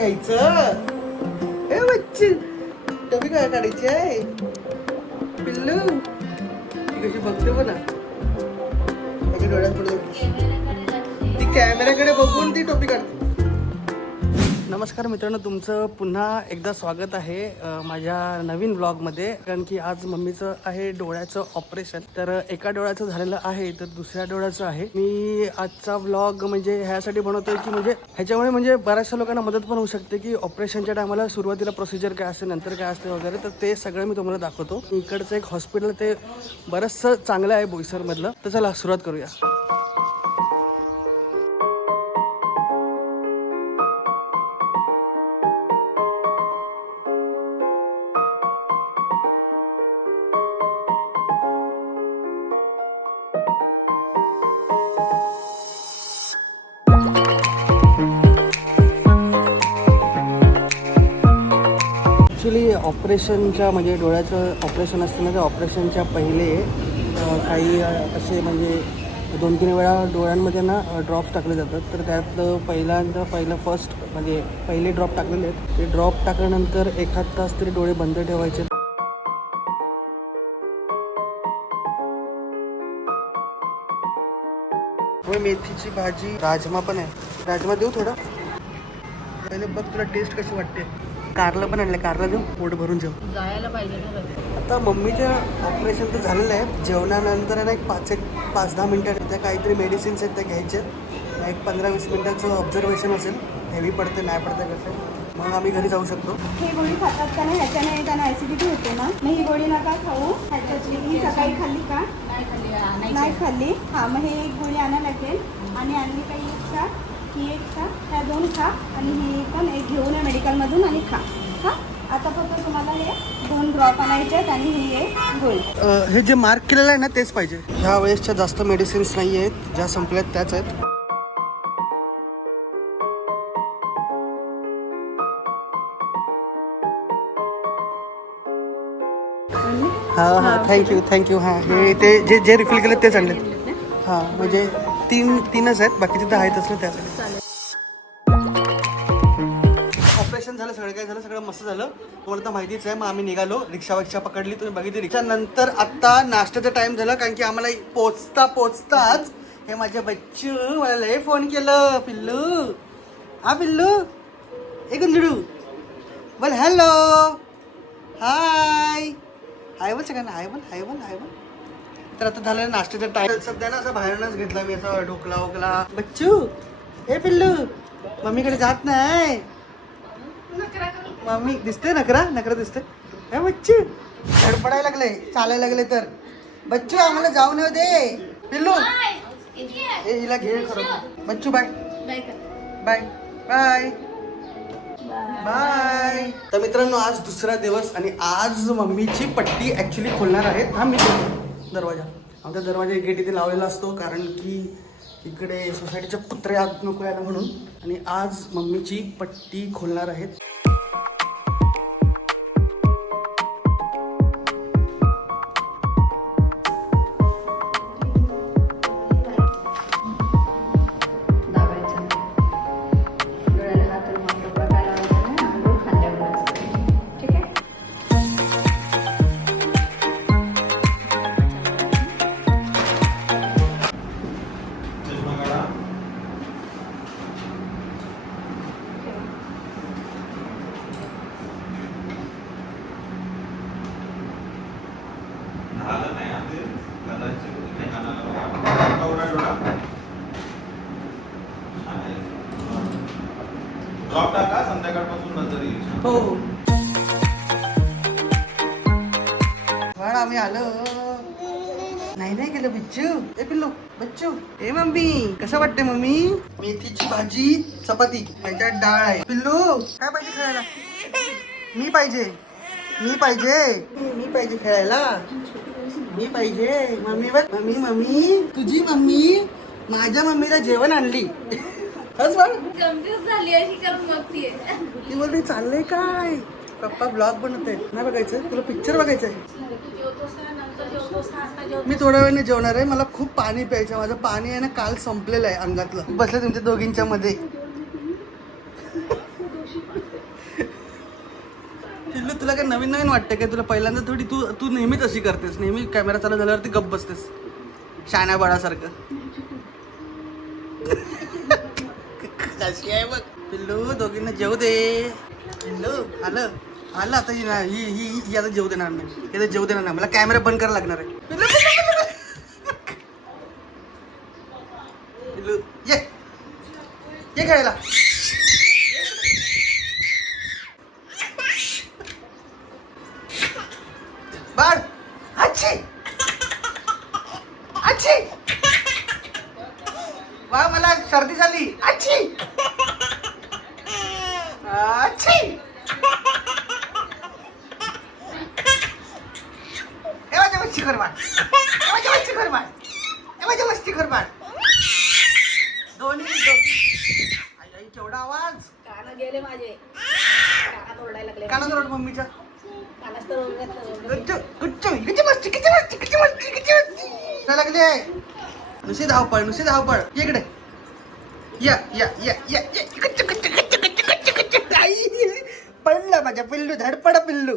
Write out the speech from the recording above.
घ्यायचं? ए बच्ची टोपी काय काढायची आहे? पिल्लू कशी बघते बघा. ना डोळ्यात पडतो ती कॅमेऱ्याकडे बघून ती टोपी काढते. नमस्कार मित्रांनो तुमचं पुन्हा एकदा स्वागत आहे माझ्या नवीन ब्लॉगमध्ये. कारण की आज मम्मीचं आहे डोळ्याचं ऑपरेशन. तर एका डोळ्याचं झालेलं आहे तर दुसऱ्या डोळ्याचं आहे. मी आजचा ब्लॉग म्हणजे ह्यासाठी बनवतोय की म्हणजे ह्याच्यामुळे म्हणजे बऱ्याचशा लोकांना मदत पण होऊ शकते की ऑपरेशनच्या टायमाला सुरुवातीला प्रोसिजर काय असते नंतर काय असते वगैरे. तर ते सगळं मी तुम्हाला दाखवतो. इकडचं एक हॉस्पिटल ते बरंचसं चांगलं आहे बोईसरमधलं. तर चला सुरुवात करूया. ॲक्च्युली ऑपरेशनच्या म्हणजे डोळ्याचं ऑपरेशन असतं ना त्या ऑपरेशनच्या पहिले काही असे म्हणजे दोन तीन वेळा डोळ्यांमध्ये ना ड्रॉप्स टाकले जातात. तर त्यातलं पहिल्यांदा पहिलं फर्स्ट म्हणजे पहिले ड्रॉप टाकलेले आहेत. ते ड्रॉप टाकल्यानंतर एखाद तास तरी डोळे बंद ठेवायचे. मेथीची भाजी राजमा पण आहे. राजमा देऊ थोडा? पहिले बघ तुला टेस्ट कशी वाटते. कारलं पण आणलं कारलं देऊ पोट भरून जेव जायला पाहिजे. आता मम्मीचं ऑपरेशन तर झालेलं आहे. जेवणानंतर आहे ना एक पाच एक पाच दहा मिनटं त्या काहीतरी मेडिसिन्स आहेत त्या घ्यायच्या. एक पंधरा वीस मिनटाचं ऑब्झर्वेशन असेल. हेवी पडते नाही पडते कसं. मग आम्ही घरी जाऊ शकतो. ही गोळी खातात का नाही ह्याच्याने त्यांना ऍसिडिटी होते ना. मग ही गोळी नका खाऊ. ह्याच्याची ही सकाळी खाल्ली का? नाही खाल्ली आणायची. नाही खाल्ली. हा मग हे एक गोळी आणायला लागेल. आणि आणली काही एक खा ही एक खा ह्या दोन खा. आणि ही पण एक घेऊन या मेडिकलमधून आणि खा. हा? आता फक्त तुम्हाला हे दोन ड्रॉप आणायचे आहेत आणि ही एक गोळी हे जे मार्क केलेलं आहे ना तेच पाहिजे. ह्या वेळेसच्या जास्त मेडिसिन्स नाही आहेत ज्या संपल्यात त्याच आहेत. हा हा थँक्यू थँक्यू हां हे ते जे जे रिफिल केलं तेच आणले हां म्हणजे तीन तीनच आहेत बाकीचे तर आहेत असले त्यासाठी झालं सगळं काय झालं सगळं मस्त झालं. तुम्हाला तर माहितीच आहे मग आम्ही निघालो रिक्षा विक्षा पकडली तुम्ही बघितली रिक्षा. नंतर आता नाश्त्याचा टाइम झाला कारण की आम्हाला पोचता पोचताच हे माझ्या बच्चू मला लय फोन केलं पिल्लू. हा पिल्लू. ए गुंजडू बोल हॅलो हाय हाय बोल सगळ्यांना हाय बोल हाय बोल हाय बोल. तर आता झालं नाश्त्याचा टाइम सध्या ना असं बाहेरूनच घेतला मी असा ढोकला वोकला. बच्चू हे पिल्लू. मम्मीकडे जात नाही. मम्मी दिसते नकरा नकरा दिसते हे बच्चू. धडपडायला लागले चालायला लागले तर. बच्चू आम्हाला जाऊ नये दे. पिल्लू. ए हिला घे खरं बच्चू बाय. Bye bye. बाय. तर मित्रांनो आज दुसरा दिवस आणि आज मम्मीची पट्टी ऍक्च्युली खोलणार आहे हा मी दरवाजा. आमचा दरवाजा गेट इथे लावलेला असतो कारण की इकडे सोसायटीच्या कुत्रे आत नको यायला म्हणून. आणि आज मम्मीची पट्टी खोलणार आहेत. टाका संध्याकाळपासून नजर येईल हो आम्ही आलो. नाही नाही केलं बिच्चू. ए पिल्लू बच्चू. ए मम्मी कसं वाटते मम्मी? मेथीची भाजी चपाती त्याच्यात डाळ आहे. पिल्लू काय पाहिजे खायला? मी पाहिजे. मी पाहिजे. मी पाहिजे खेळायला. मी पाहिजे. मम्मी बघ. Mummy mummy. तुझी मम्मी माझ्या मम्मीला जेवण आणली. हस झाली अशी करून बघतीये ती बोलते चाललंय काय? पप्पा ब्लॉग बनवते नाही बघायचं. तुला पिक्चर बघायचं आहे. मी थोड्या वेळाने जेवणार आहे. मला खूप पाणी प्यायचं. माझं पाणी आहे ना काल संपलेलं आहे अंगातलं. बसले तुमच्या दोघींच्या मध्ये. पिल्लू तुला काय नवीन नवीन वाटतं काय? तुला पहिल्यांदा थोडी तू तू नेहमीच अशी करतेस. नेहमी कॅमेरा चालू झाल्यावरती गप्प बसतेस. शाण्या बाळासारखं. कशी आहे बघ. पिल्लू दोघींना जेव दे. पिल्लू आलं. आलं आता ही ना- ही ही ही आता जेव देणार नाही ही आता जेव देणार नाही. मला कॅमेरा बंद करायला लागणार आहे. पिल्लू ये. ये खेळायला. अच्छी वा मला सर्दी झाली. अच्छी अच्छी ए माझ्या मस्ती कर बाळ. ए माझ्या मस्ती कर बाळ. ए माझ्या मस्ती कर दोन्ही दोन्ही. आई आई केवढा आवाज. कान गेले माझे. कानात ओरडायला लागले. कानात रड मम्मीच्या. कानात तर ओरडत गुच्च गुच्च किती मस्ती किती मस्ती किती मस्ती किती मस्ती. काय लागले नुसती धावपळ नुसती धावपळ. इकडे. या या या या या. पडलं माझ्या पिल्लू धडपड पिल्लू.